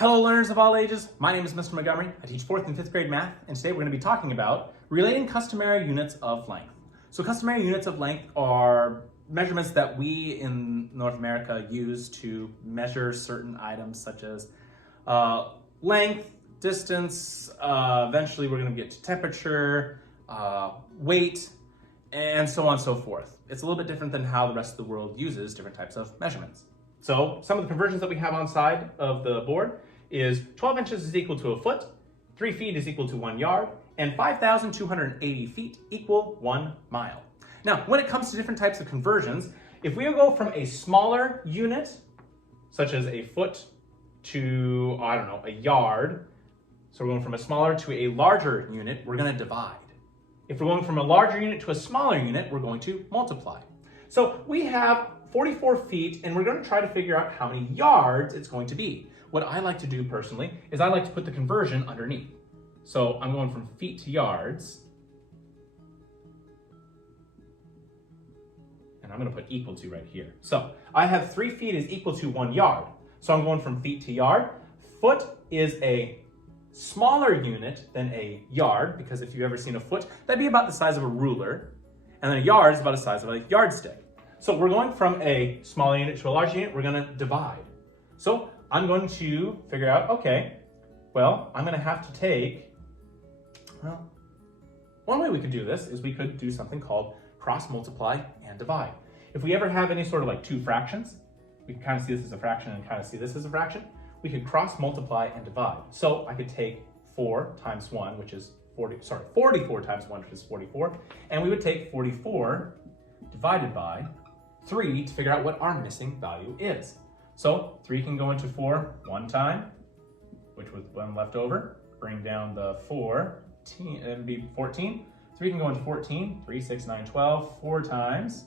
Hello learners of all ages, my name is Mr. Montgomery. I teach 4th and 5th grade math, and today we're going to be talking about relating customary units of length. So customary units of length are measurements that we in North America use to measure certain items such as length, distance, eventually we're going to get to temperature, weight, and so on and so forth. It's a little bit different than how the rest of the world uses different types of measurements. So some of the conversions that we have on side of the board is 12 inches is equal to a foot, 3 feet is equal to 1 yard, and 5,280 feet equal 1 mile. Now, when it comes to different types of conversions, if we go from a smaller unit, such as a foot to, I don't know, a yard, so we're going from a smaller to a larger unit, we're going to divide. If we're going from a larger unit to a smaller unit, we're going to multiply. So we have 44 feet, and we're going to try to figure out how many yards it's going to be. What I like to do personally is I like to put the conversion underneath. So I'm going from feet to yards, and I'm going to put equal to right here. So I have 3 feet is equal to 1 yard. So I'm going from feet to yard. Foot is a smaller unit than a yard, because if you've ever seen a foot, that'd be about the size of a ruler, and then a yard is about the size of a yardstick. So we're going from a small unit to a large unit, we're going to divide. So I'm going to figure out, okay, well, I'm going to have to take, well, one way we could do this is we could do something called cross multiply and divide. If we ever have any sort of like two fractions, we can kind of see this as a fraction and kind of see this as a fraction, we could cross multiply and divide. So I could take 4 times 1, which is 44 times 1, which is 44, and we would take 44 divided by 3 to figure out what our missing value is. So 3 can go into 4 one time, which with 1 left over, bring down the 14, it would be 14. 3 can go into 14, 3, 6, 9, 12, 4 times,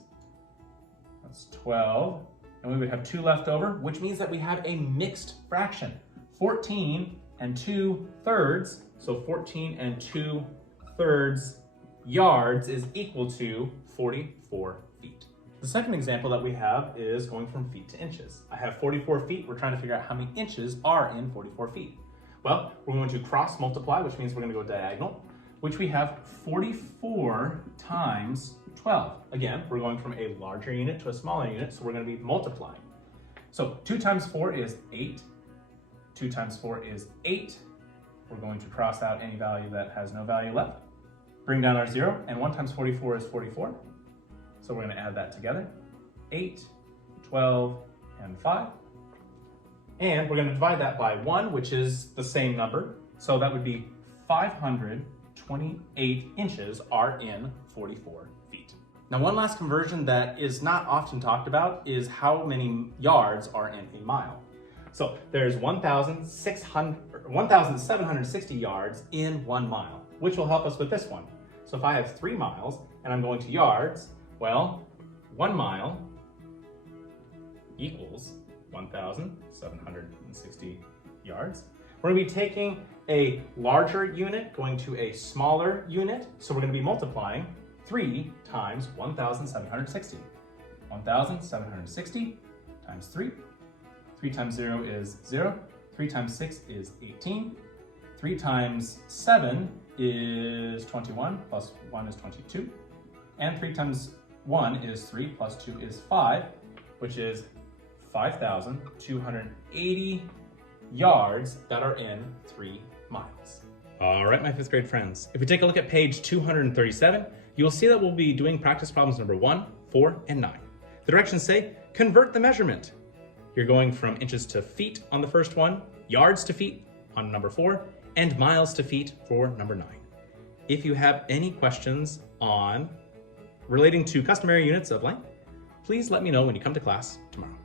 that's 12. And we would have 2 left over, which means that we have a mixed fraction. 14 and 2/3, so 14 and 2/3 yards is equal to 44 feet. The second example that we have is going from feet to inches. I have 44 feet, we're trying to figure out how many inches are in 44 feet. Well, we're going to cross multiply, which means we're going to go diagonal, which we have 44 times 12. Again, we're going from a larger unit to a smaller unit, so we're going to be multiplying. So 2 times 4 is 8. 2 times 4 is 8. We're going to cross out any value that has no value left. Bring down our 0, and 1 times 44 is 44. So we're going to add that together. 8, 12, and 5. And we're going to divide that by 1, which is the same number. So that would be 528 inches are in 44 feet. Now, one last conversion that is not often talked about is how many yards are in a mile. So there's 1,760 yards in 1 mile, which will help us with this one. So if I have 3 miles and I'm going to yards, well, 1 mile equals 1,760 yards. We're going to be taking a larger unit, going to a smaller unit, so we're going to be multiplying 3 times 1,760. 1,760 times 3. 3 times 0 is 0. 3 times 6 is 18. 3 times 7 is 21, plus 1 is 22. And 3 times 1 is 3, plus 2 is 5, which is 5,280 yards that are in 3 miles. All right, my 5th grade friends. If we take a look at page 237, you will see that we'll be doing practice problems number 1, 4, and 9. The directions say, convert the measurement. You're going from inches to feet on the first one, yards to feet on number 4, and miles to feet for number 9. If you have any questions on relating to customary units of length, please let me know when you come to class tomorrow.